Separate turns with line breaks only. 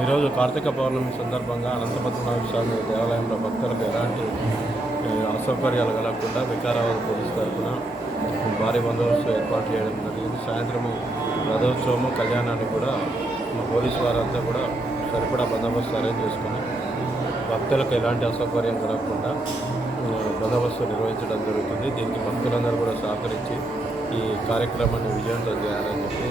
ఈరోజు కార్తీక పౌర్ణమి సందర్భంగా అనంతపద్మనాభ స్వామి దేవాలయంలో భక్తులకు ఎలాంటి అసౌకర్యాలు కలగకుండా వికారాబాద్ పోలీస్ తరఫున భారీ బందోబస్తు ఏర్పాటు చేయడం జరిగింది. సాయంత్రము రథోత్సవము కళ్యాణాన్ని కూడా మా పోలీసు వారంతా కూడా సరిపడా బందోబస్తు అరేంజ్ చేసుకుని భక్తులకు ఎలాంటి అసౌకర్యం కలగకుండా బందోబస్తు నిర్వహించడం జరుగుతుంది. దీనికి భక్తులందరూ కూడా సహకరించి ఈ కార్యక్రమాన్ని విజయవంతం చేయాలని చెప్పి